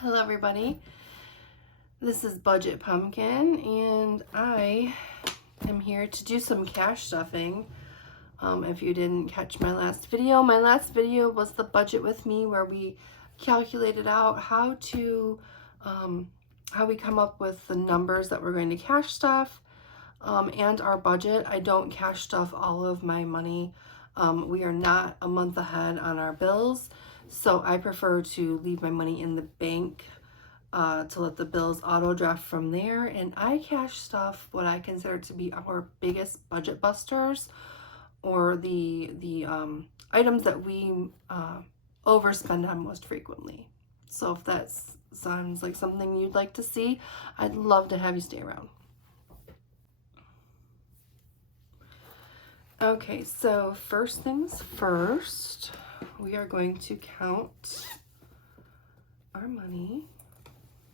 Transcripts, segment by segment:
Hello everybody, this is Budget Pumpkin and I am here to do some cash stuffing. If you didn't catch my last video was the budget with me, where we calculated out how we come up with the numbers that we're going to cash stuff and our budget. I don't cash stuff all of my money. We are not a month ahead on our bills, so I prefer to leave my money in the bank to let the bills auto draft from there, and I cash stuff what I consider to be our biggest budget busters, or the items that we overspend on most frequently. So if that sounds like something you'd like to see, I'd love to have you stay around. Okay, so first things first, we are going to count our money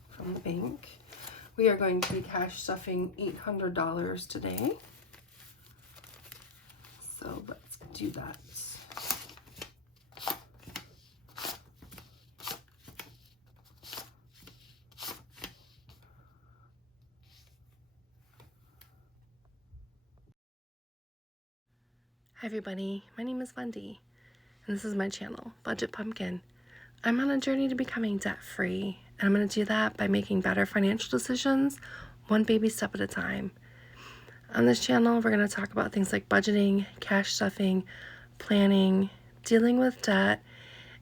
from the bank. We are going to be cash stuffing $800 today. So let's do that. Hi everybody, my name is Wendy, and this is my channel, Budget Pumpkin. I'm on a journey to becoming debt-free, and I'm going to do that by making better financial decisions, one baby step at a time. On this channel, we're going to talk about things like budgeting, cash stuffing, planning, dealing with debt,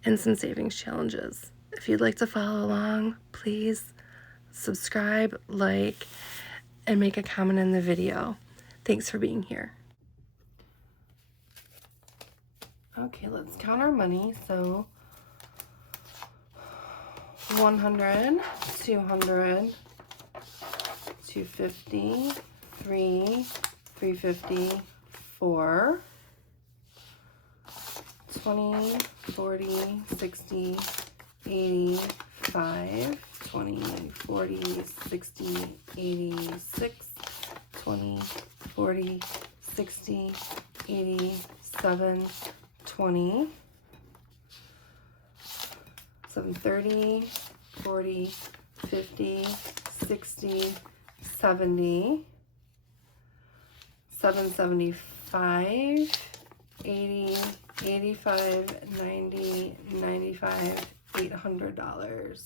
and some savings challenges. If you'd like to follow along, please subscribe, like, and make a comment in the video. Thanks for being here. Okay, let's count our money. So 100, 200, 250, 350, 4, 20, 40, 60, 85, 20, 40, 60, 86, 20, 40, 60, 87, 20, 730, 40, 50, 60, 70, 775, 80, 85, 90, 95, $800.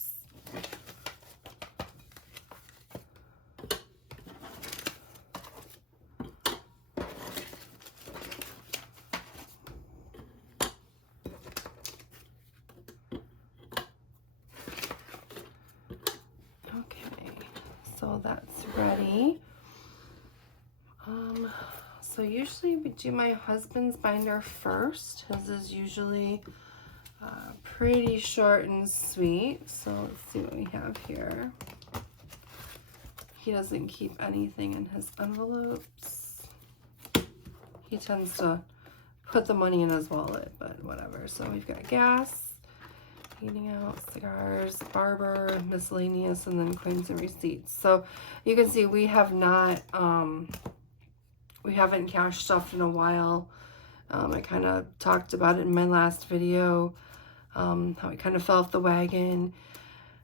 So that's ready. So usually we do my husband's binder first. His is usually pretty short and sweet. So let's see what we have here. He doesn't keep anything in his envelopes. He tends to put the money in his wallet, but whatever. So we've got gas, eating out, cigars, barber, miscellaneous, and then coins and receipts. So you can see we have not, we haven't cash stuffed in a while. I kind of talked about it in my last video, how it kind of fell off the wagon.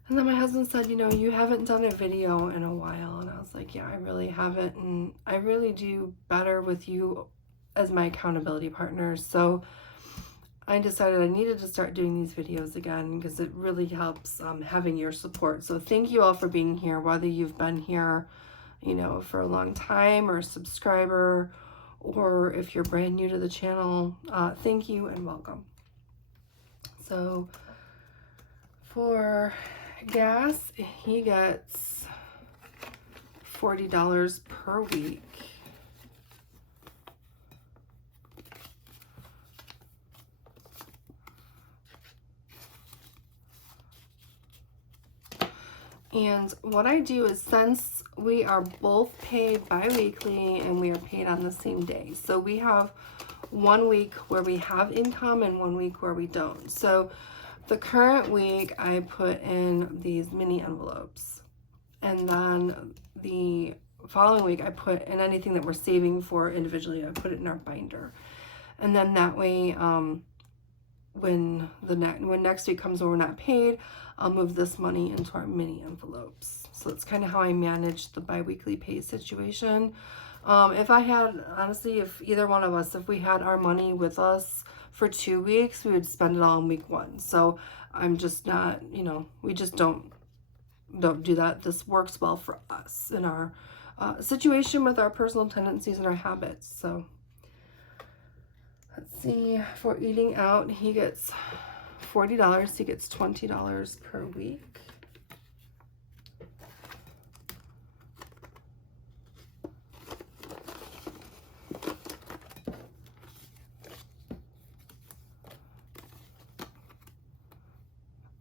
And then my husband said, you know, you haven't done a video in a while. And I was like, yeah, I really haven't. And I really do better with you as my accountability partner. So I decided I needed to start doing these videos again, because it really helps having your support. So thank you all for being here, whether you've been here, you know, for a long time, or a subscriber, or if you're brand new to the channel. Thank you and welcome. So for gas, he gets $40 per week. And what I do is, since we are both paid bi-weekly and we are paid on the same day, so we have 1 week where we have income and 1 week where we don't. So the current week I put in these mini envelopes, and then the following week I put in anything that we're saving for individually. I put it in our binder, and then that way when next week comes when we're not paid, I'll move this money into our mini envelopes. So that's kind of how I manage the bi-weekly pay situation. If I had, honestly, if either one of us, if we had our money with us for 2 weeks, we would spend it all in week 1. So I'm just not, you know, we just don't do that. This works well for us in our situation with our personal tendencies and our habits. So let's see, for eating out, he gets $40. He gets $20 per week.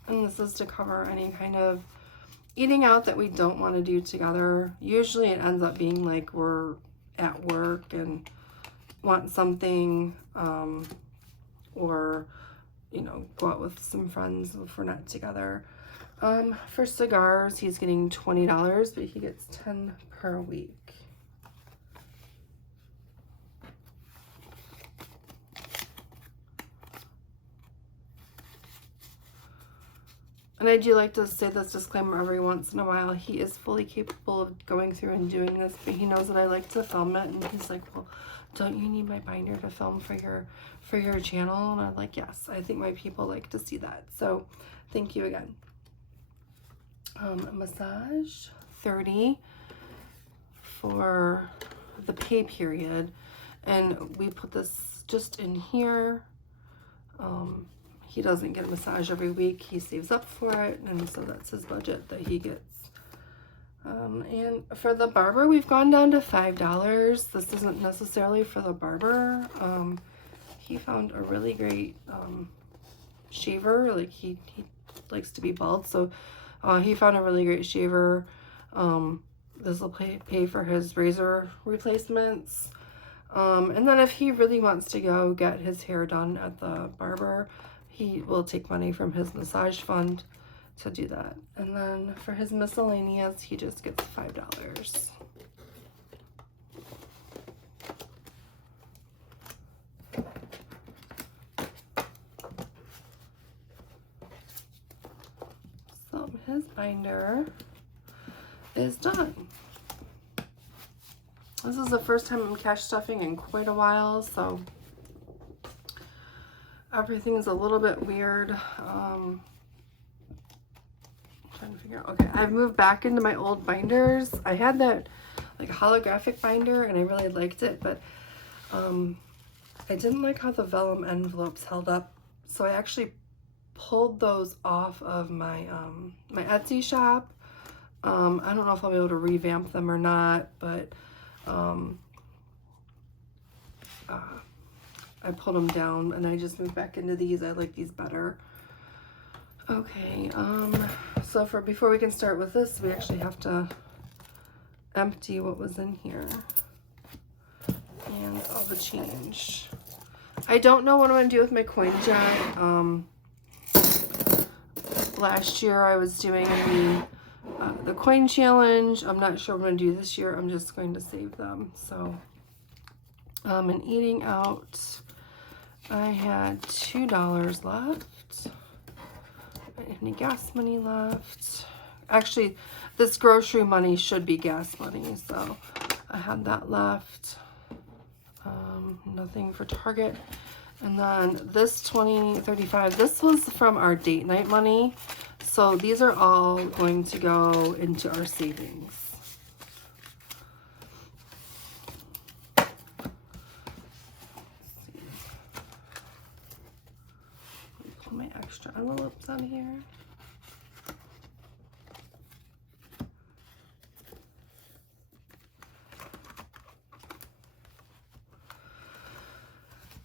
And this is to cover any kind of eating out that we don't want to do together. Usually it ends up being like we're at work and want something, or, you know, go out with some friends if we're not together. For cigars, he's getting $20, but he gets 10 per week. And I do like to say this disclaimer every once in a while. He is fully capable of going through and doing this, but he knows that I like to film it, and he's like, well, don't you need my binder to film for your channel? And I'm like, yes, I think my people like to see that. So thank you again. Massage, 30 for the pay period. And we put this just in here. He doesn't get a massage every week. He saves up for it, and so that's his budget that he gets. And for the barber, we've gone down to $5. This isn't necessarily for the barber. He found a really great shaver. Like he likes to be bald, so he found a really great shaver. This will pay for his razor replacements. And then if he really wants to go get his hair done at the barber, he will take money from his massage fund to do that. And then for his miscellaneous, he just gets $5. So his binder is done. This is the first time I'm cash stuffing in quite a while, so everything's a little bit weird. I'm trying to figure out. Okay, I've moved back into my old binders. I had that like holographic binder and I really liked it, but I didn't like how the vellum envelopes held up, so I actually pulled those off of my my Etsy shop. I don't know if I'll be able to revamp them or not, but I pulled them down and I just moved back into these. I like these better. Okay, so before we can start with this, we actually have to empty what was in here and all the change. I don't know what I'm gonna do with my coin jet. Last year I was doing the coin challenge. I'm not sure what I'm gonna do this year. I'm just going to save them. So and eating out, I had $2 left. Any gas money left? Actually, this grocery money should be gas money, so I had that left. Nothing for Target. And then this $20.35, this was from our date night money. So these are all going to go into our savings. Pull my extra envelopes out of here.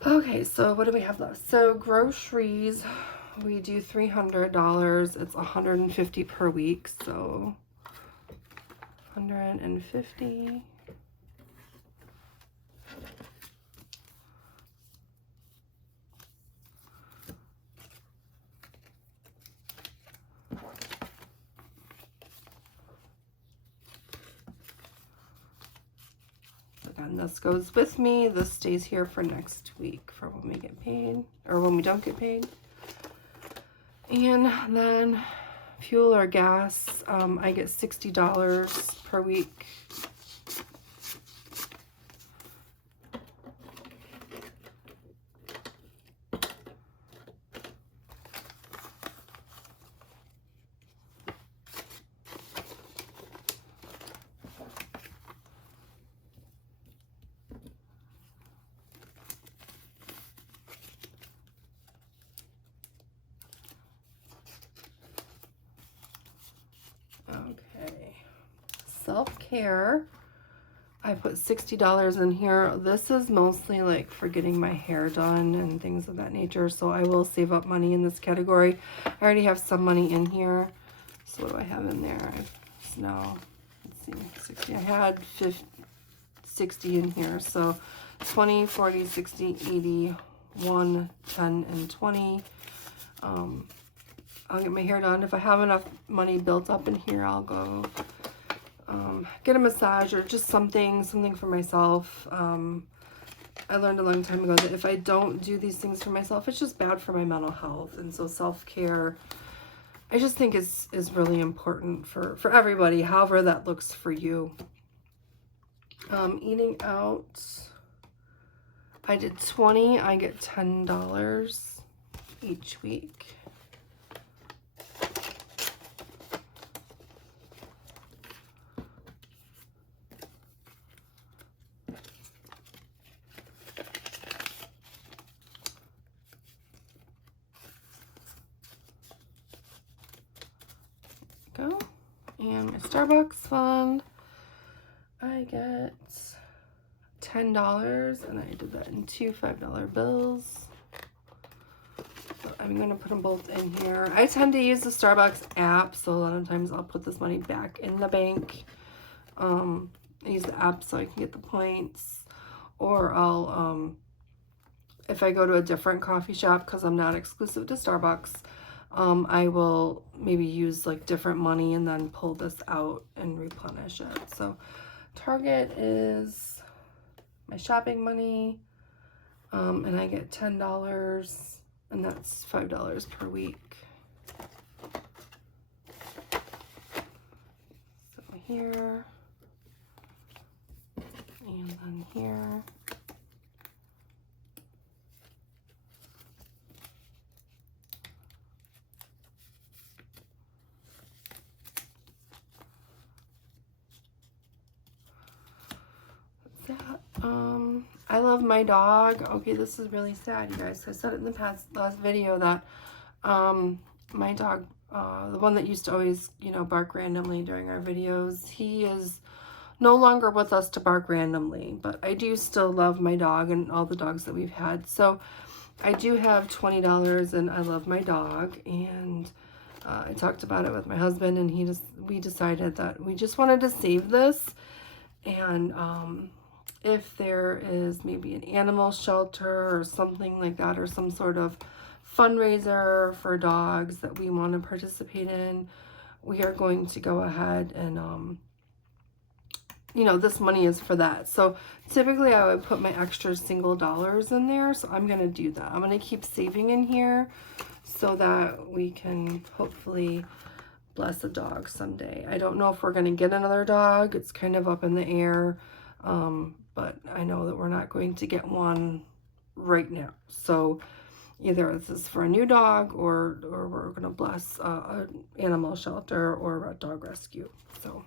Okay, so what do we have left? So groceries, we do $300. It's $150 per week, so $150. Again, this goes with me. This stays here for next week for when we get paid, or when we don't get paid. And then fuel or gas, I get $60 per week. Okay, self-care. I put $60 in here. This is mostly like for getting my hair done and things of that nature, so I will save up money in this category. I already have some money in here. So what do I have in there? No, let's see, 60. I had 60 in here, so 20, 40, 60, 80, 1, 10, and 20. I'll get my hair done. If I have enough money built up in here, I'll go get a massage or just something for myself. I learned a long time ago that if I don't do these things for myself, it's just bad for my mental health. And so self-care, I just think is really important for everybody, however that looks for you. Eating out, I did 20. I get $10 each week. Go. And my Starbucks fund, I get $10, and I did that in two $5 bills. So I'm going to put them both in here. I tend to use the Starbucks app, so a lot of times I'll put this money back in the bank. I use the app so I can get the points, or I'll, if I go to a different coffee shop, because I'm not exclusive to Starbucks, I will maybe use like different money and then pull this out and replenish it. So Target is my shopping money, and I get $10, and that's $5 per week. So here, and then here. I love my dog. Okay, this is really sad, you guys. I said it in the last video that my dog, the one that used to always, bark randomly during our videos, he is no longer with us to bark randomly, but I do still love my dog and all the dogs that we've had. So I do have $20, and I love my dog, and I talked about it with my husband, and we decided that we just wanted to save this. And if there is maybe an animal shelter or something like that, or some sort of fundraiser for dogs that we want to participate in, we are going to go ahead and, this money is for that. So typically I would put my extra single dollars in there. So I'm going to do that. I'm going to keep saving in here so that we can hopefully bless a dog someday. I don't know if we're going to get another dog. It's kind of up in the air. But I know that we're not going to get one right now. So either this is for a new dog, or we're going to bless an animal shelter or a dog rescue. So,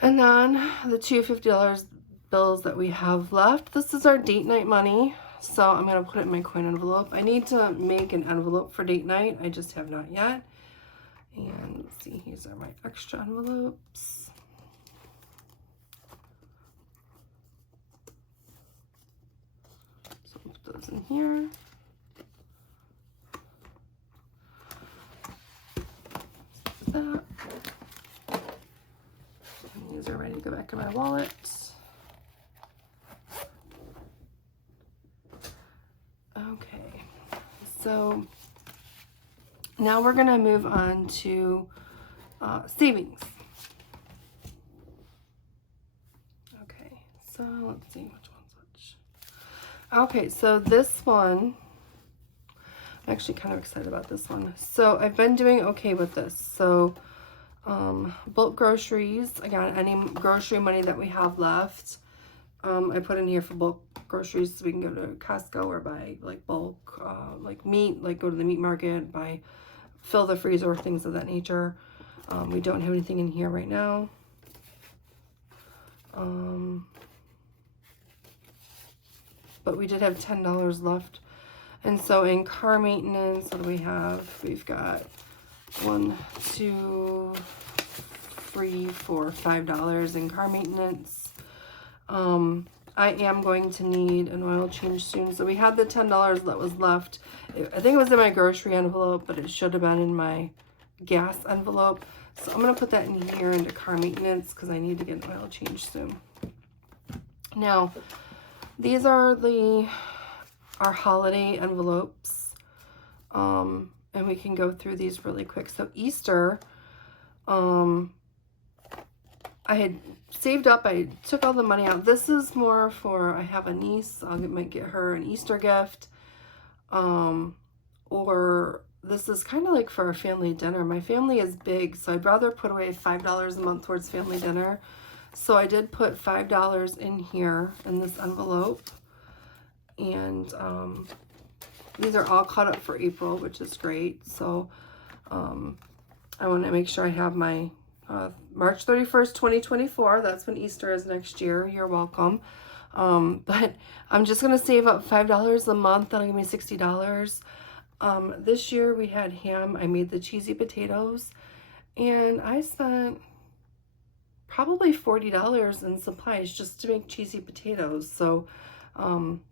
and then the two $50 bills that we have left. This is our date night money. So I'm going to put it in my coin envelope. I need to make an envelope for date night. I just have not yet. And let's see, these are my extra envelopes. Put those in here. That. And these are ready to go back in my wallet. Okay, so now we're going to move on to savings. Okay, so let's see which one's which. Okay, so this one, I'm actually kind of excited about this one. So I've been doing okay with this. So bulk groceries, again, any grocery money that we have left, I put in here for bulk groceries so we can go to Costco or buy like bulk, like meat, like go to the meat market, fill the freezer, things of that nature. We don't have anything in here right now. But we did have $10 left. And so in car maintenance, what do we have? We've got $1, $2, $3, $4, $5 in car maintenance. I am going to need an oil change soon. So we had the $10 that was left. I think it was in my grocery envelope, but it should have been in my gas envelope. So I'm going to put that in here into car maintenance because I need to get an oil change soon. Now, these are our holiday envelopes. And we can go through these really quick. So Easter, I had saved up, I took all the money out. This is more for, I have a niece, might get her an Easter gift. Or this is kind of like for a family dinner. My family is big, so I'd rather put away $5 a month towards family dinner. So I did put $5 in here in this envelope. And these are all caught up for April, which is great. So I want to make sure I have my March 31st, 2024. That's when Easter is next year. You're welcome. But I'm just going to save up $5 a month. That'll give me $60. This year we had ham. I made the cheesy potatoes. And I spent probably $40 in supplies just to make cheesy potatoes. So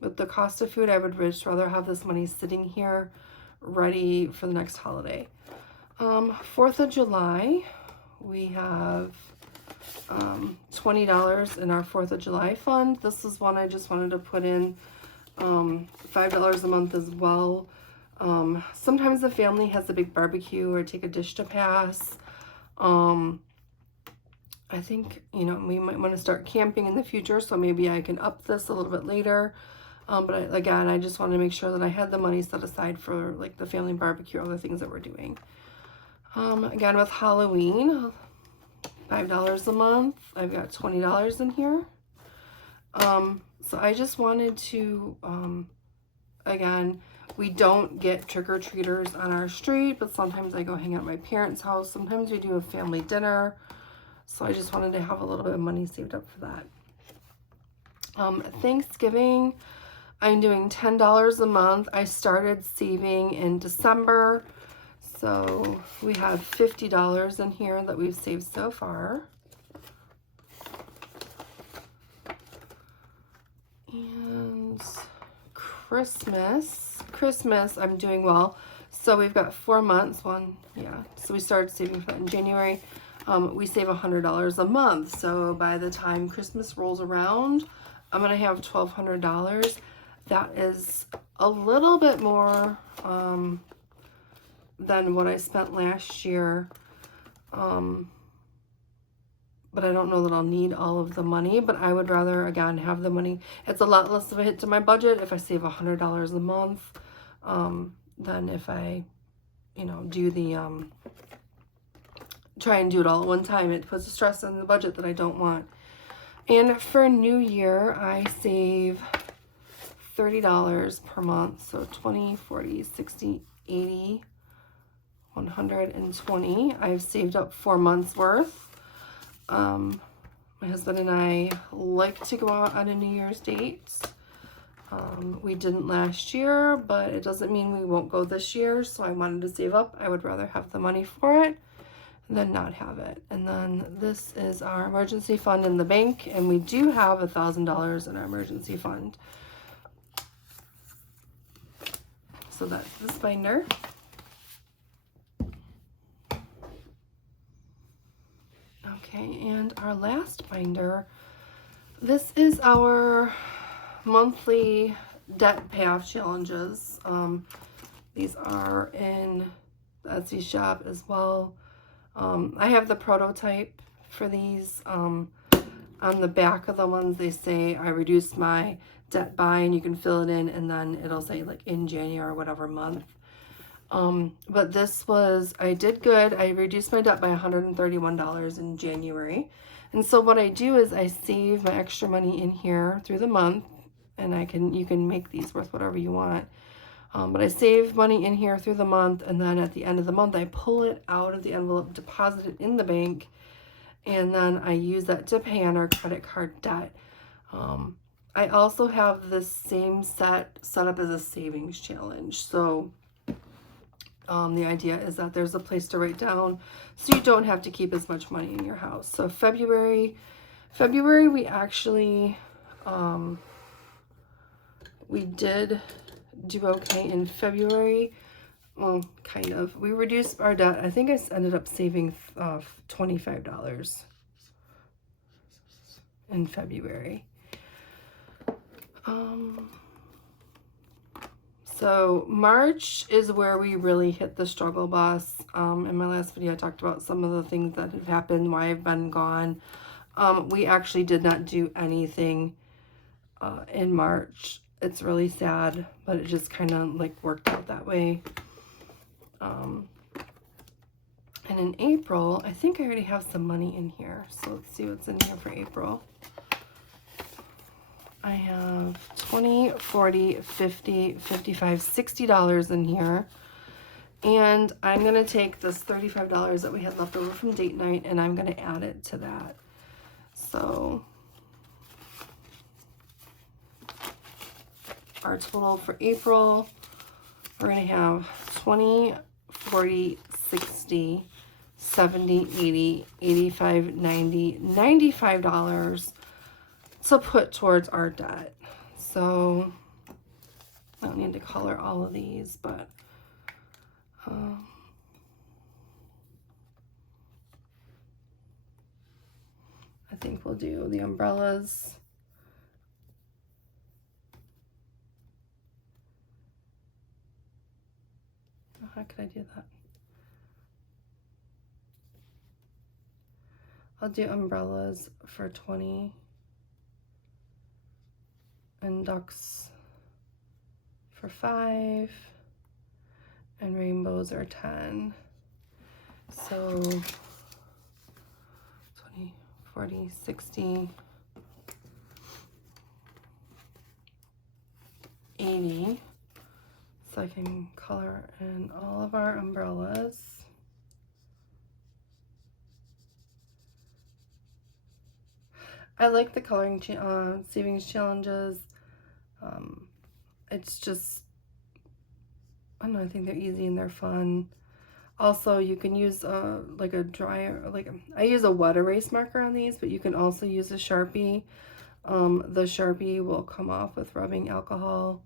with the cost of food, I would just rather have this money sitting here ready for the next holiday. 4th of July, we have $20 in our 4th of July fund. This is one I just wanted to put in $5 a month as well. Sometimes the family has a big barbecue or take a dish to pass. I think, you know, we might want to start camping in the future, so maybe I can up this a little bit later. But again, I just wanted to make sure that I had the money set aside for like the family barbecue, other things that we're doing. Again, with Halloween, $5 a month. I've got $20 in here. So I just wanted to, again, we don't get trick-or-treaters on our street, but sometimes I go hang out at my parents' house. Sometimes we do a family dinner. So I just wanted to have a little bit of money saved up for that. Thanksgiving, I'm doing $10 a month. I started saving in December. So we have $50 in here that we've saved so far. And Christmas, I'm doing well. So we've got 4 months, so we started saving for that in January. We save $100 a month. So by the time Christmas rolls around, I'm going to have $1,200. That is a little bit more than what I spent last year. But I don't know that I'll need all of the money, but I would rather, again, have the money. It's a lot less of a hit to my budget if I save $100 a month than if I, you know, do the, try and do it all at one time. It puts a stress on the budget that I don't want. And for New Year, I save $30 per month. So 20, 40, 60, 80, 120. I've saved up 4 months worth. My husband and I like to go out on a New Year's date. We didn't last year, but it doesn't mean we won't go this year. So I wanted to save up. I would rather have the money for it than not have it. And then this is our emergency fund in the bank, and we do have $1,000 in our emergency fund. So that's this binder. Okay, and our last binder, this is our monthly debt payoff challenges. These are in the Etsy shop as well. I have the prototype for these. On the back of the ones, they say I reduced my debt by, and you can fill it in, and then it'll say like in January or whatever month. But this was, I did good. I reduced my debt by $131 in January. And so what I do is I save my extra money in here through the month, and you can make these worth whatever you want. But I save money in here through the month, and then at the end of the month, I pull it out of the envelope, deposit it in the bank, and then I use that to pay on our credit card debt. I also have this same set up as a savings challenge. So the idea is that there's a place to write down so you don't have to keep as much money in your house. So February we actually, we did do okay in February. Well, kind of. We reduced our debt. I think I ended up saving $25 in February. So March is where we really hit the struggle bus. In my last video, I talked about some of the things that have happened, why I've been gone. We actually did not do anything in March. It's really sad, but it just kind of like worked out that way. And in April, I think I already have some money in here. So let's see what's in here for April. I have $20, $40, $50, $55, $60 in here. And I'm going to take this $35 that we had left over from date night, and I'm going to add it to that. So our total for April, we're going to have $20, $40, $60, $70, $80, $85, $90, $95 to put towards our debt. So I don't need to color all of these, but I think we'll do the umbrellas. Oh, how could I do that? I'll do umbrellas for 20 and ducks for 5 and rainbows are 10. So 20, 40, 60, 80. So I can color in all of our umbrellas. I like the coloring savings challenges. It's just, I don't know, I think they're easy and they're fun. Also, you can use like a dryer, I use a wet erase marker on these, but you can also use a Sharpie. The Sharpie will come off with rubbing alcohol,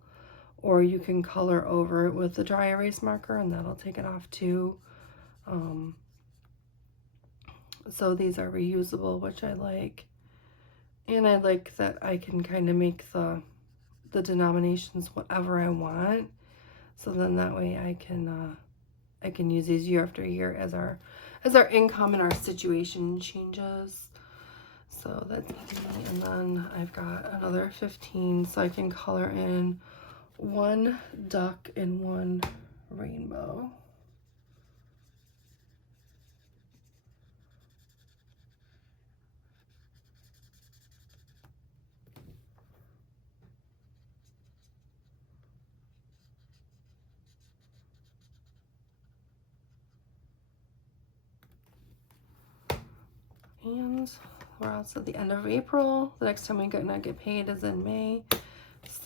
or you can color over it with the dry erase marker and that'll take it off too. So these are reusable, which I like. And I like that I can kind of make the denominations whatever I want. So then that way I can use these year after year as our income and our situation changes. So that's easy. And then I've got another 15, so I can color in 1 duck and 1 rainbow. And we're also at the end of April. The next time we get paid is in May.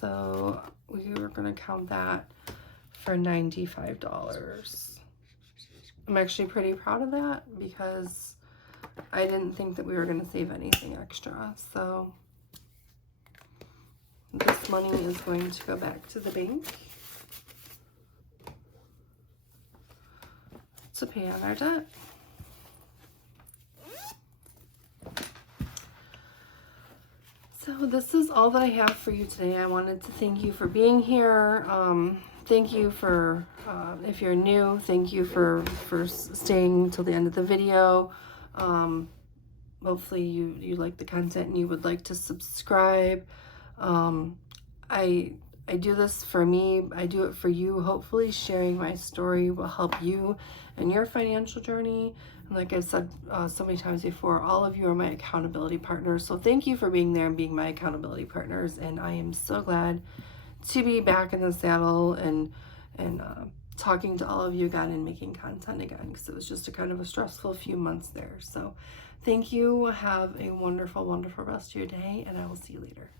So we were going to count that for $95. I'm actually pretty proud of that because I didn't think that we were going to save anything extra. So this money is going to go back to the bank to pay on our debt. So this is all that I have for you today. I wanted to thank you for being here. Thank you for, if you're new, thank you for staying till the end of the video. Hopefully you like the content and you would like to subscribe. I I do this for me. I do it for you. Hopefully sharing my story will help you in your financial journey. And like I've said so many times before, all of you are my accountability partners. So thank you for being there and being my accountability partners. And I am so glad to be back in the saddle and talking to all of you again and making content again, because it was just a kind of a stressful few months there. So thank you. Have a wonderful, wonderful rest of your day, and I will see you later.